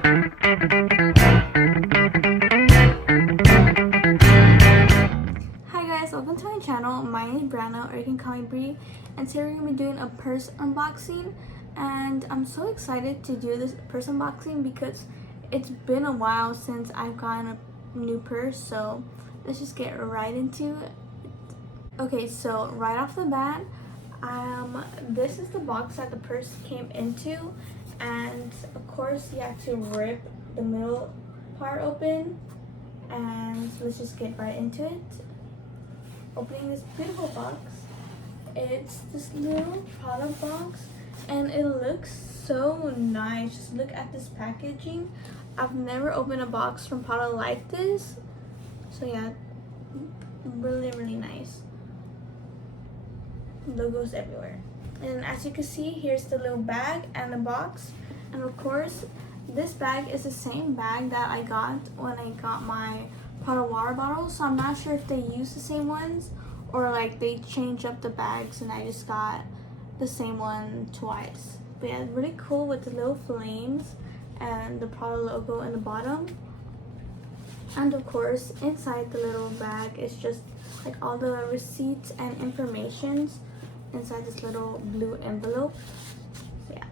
Hi guys, welcome to my channel. My name is Brana, or you can call me Bree, and today we're going to be doing a purse unboxing. And I'm so excited to do this purse unboxing because it's been a while since I've gotten a new purse, so let's just get right into it. Okay, so right off the bat, this is the box that the purse came into, and of course you have to rip the middle part open, and let's just get right into it. Opening this beautiful box. It's this little Prada box, and it looks so nice. Just look at this packaging. I've never opened a box from Prada like this, so yeah, really nice. Logos everywhere. And as you can see, here's the little bag and the box, and of course this bag is the same bag that I got when I got my Prada water bottle, so I'm not sure if they use the same ones or like they change up the bags and I just got the same one twice. But yeah, really cool with the little flames and the Prada logo in the bottom. And of course inside the little bag is just like all the receipts and informations inside this little blue envelope. So yeah,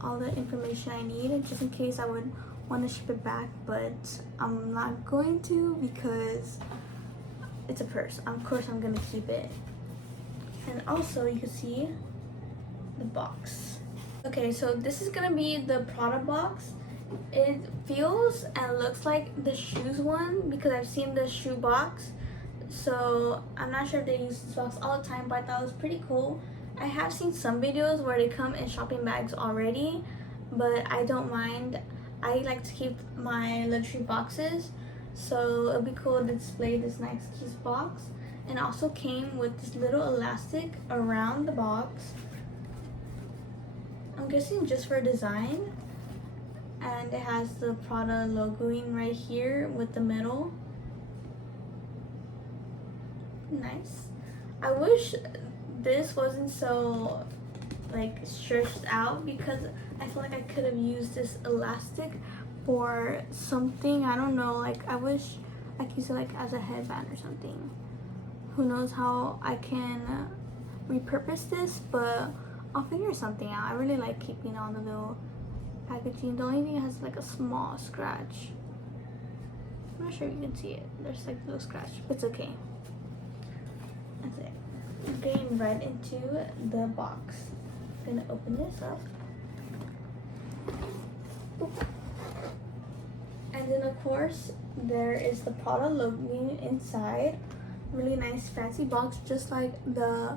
all the information I need just in case I would want to ship it back, but I'm not going to because it's a purse. Of course I'm gonna keep it. And also you can see the box. Okay, so this is gonna be the Prada box. It feels and looks like the shoes one because I've seen the shoe box, so I'm not sure if they use this box all the time, but I thought it was pretty cool. I have seen some videos where they come in shopping bags already, but I don't mind. I like to keep my luxury boxes, so it'll be cool to display this nice box. And also came with this little elastic around the box, I'm guessing just for design, and it has the Prada logoing right here with the middle. Nice. I wish this wasn't so like stretched out because I feel like I could have used this elastic for something. I don't know, like I wish I could use it like as a headband or something. Who knows how I can repurpose this, but I'll figure something out. I really like keeping all the little packaging. The only thing it has like a small scratch. I'm not sure if you can see it. There's like a little scratch, but it's okay. That's it. I'm getting right into the box. I'm gonna open this up. And then of course there is the Prada logo inside. Really nice fancy box, just like the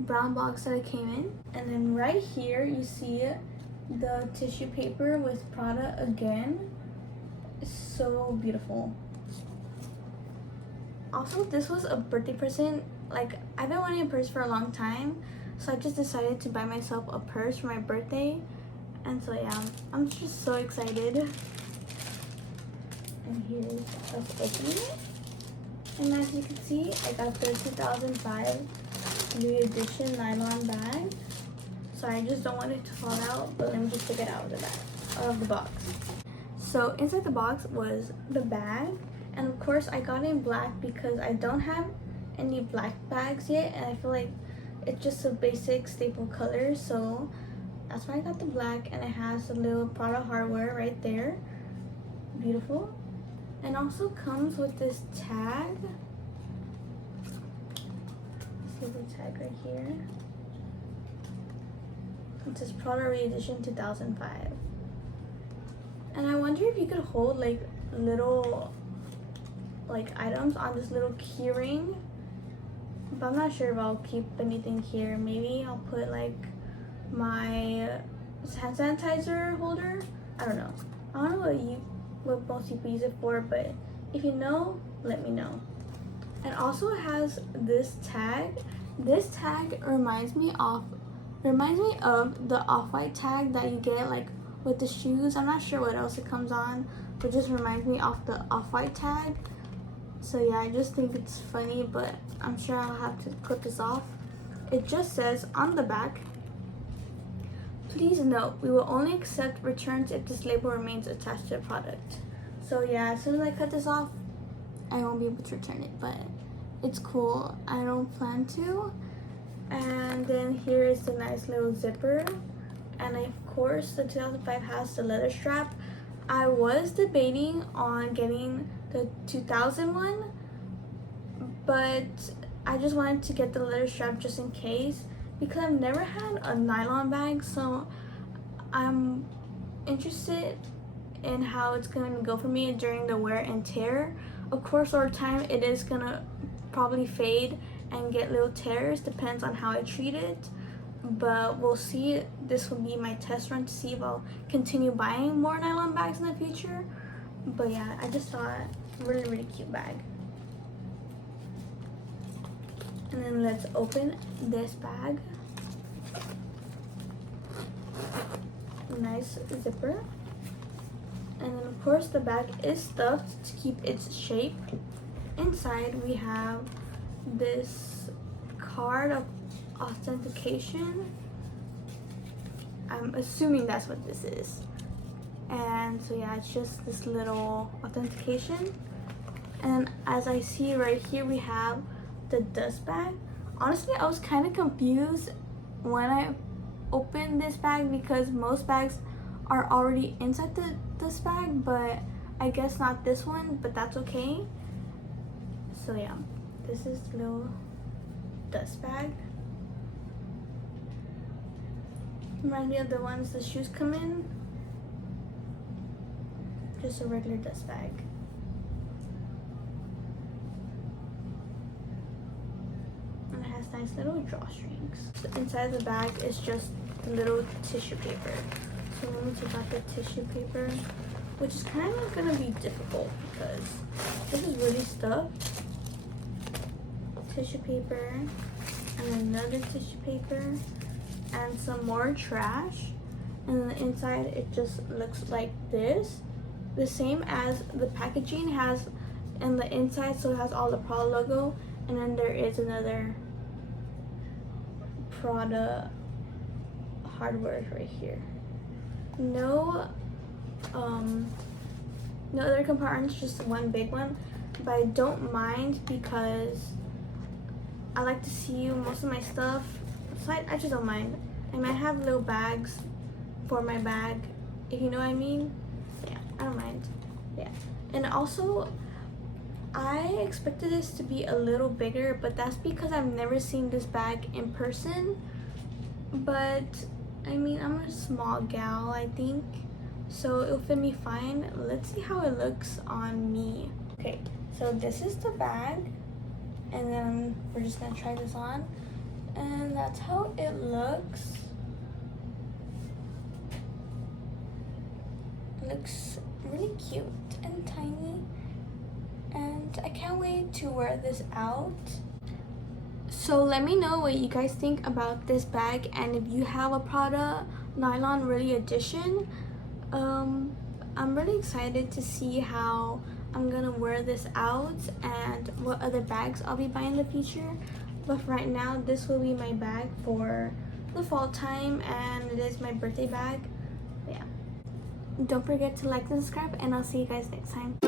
brown box that it came in. And then right here you see the tissue paper with Prada again. It's so beautiful. Also, this was a birthday present. Like, I've been wanting a purse for a long time, so I just decided to buy myself a purse for my birthday. And so yeah, I'm just so excited. And here's us opening it. And as you can see, I got the 2005 new edition nylon bag. Sorry, I just don't want it to fall out, but let me just take it out of the bag, out of the box. So inside the box was the bag, and of course I got it in black because I don't have any black bags yet, and I feel like it's just a basic staple color, so that's why I got the black. And it has a little Prada hardware right there. Beautiful. And also comes with this tag. See the tag right here. It says Prada Re-Edition 2005. And I wonder if you could hold like little like items on this little key ring. But I'm not sure if I'll keep anything here. Maybe I'll put like my hand sanitizer holder. I don't know. I don't know what most people use it for, but if you know, let me know. And also it has this tag. This tag reminds me of the off-white tag that you get like with the shoes. I'm not sure what else it comes on, but just reminds me of the off-white tag. So yeah, I just think it's funny, but I'm sure I'll have to clip this off. It just says on the back, Please note, we will only accept returns if this label remains attached to the product. So yeah, as soon as I cut this off, I won't be able to return it, but it's cool. I don't plan to. And then here is the nice little zipper. And of course, the 2005 has the leather strap. I was debating on getting the 2000 one, but I just wanted to get the leather strap just in case, because I've never had a nylon bag, so I'm interested in how it's gonna go for me during the wear and tear. Of course, over time it is gonna probably fade and get little tears, depends on how I treat it, but we'll see. This will be my test run to see if I'll continue buying more nylon bags in the future. But yeah, I just saw a really cute bag. And then let's open this bag. Nice zipper. And then of course the bag is stuffed to keep its shape. Inside we have this card of authentication. I'm assuming that's what this is. And so yeah, it's just this little authentication. And as I see right here, we have the dust bag. Honestly, I was kind of confused when I opened this bag because most bags are already inside the dust bag, but I guess not this one, but that's okay. So yeah, this is the little dust bag. Reminds me of the ones the shoes come in. Just a regular dust bag. And it has nice little drawstrings. The inside of the bag is just a little tissue paper. So let me take out the tissue paper, which is kind of gonna be difficult because this is really stuffed. Tissue paper, and another tissue paper, and some more trash. And on the inside it just looks like this, the same as the packaging has in the inside, so it has all the Prada logo, and then there is another Prada hardware right here. No other compartments, just one big one, but I don't mind because I like to see most of my stuff, so I just don't mind. I might have little bags for my bag, if you know what I mean. Yeah, I don't mind. Yeah, and also I expected this to be a little bigger, but that's because I've never seen this bag in person. But I mean, I'm a small gal, I think, so it'll fit me fine. Let's see how it looks on me. Okay, so this is the bag, and then we're just gonna try this on, and that's how it looks. It looks really cute and tiny, and I can't wait to wear this out. So let me know what you guys think about this bag, and if you have a Prada Nylon Really Edition. I'm really excited to see how I'm gonna wear this out and what other bags I'll be buying in the future. But for right now, this will be my bag for the fall time, and it is my birthday bag. Yeah. Don't forget to like and subscribe, and I'll see you guys next time.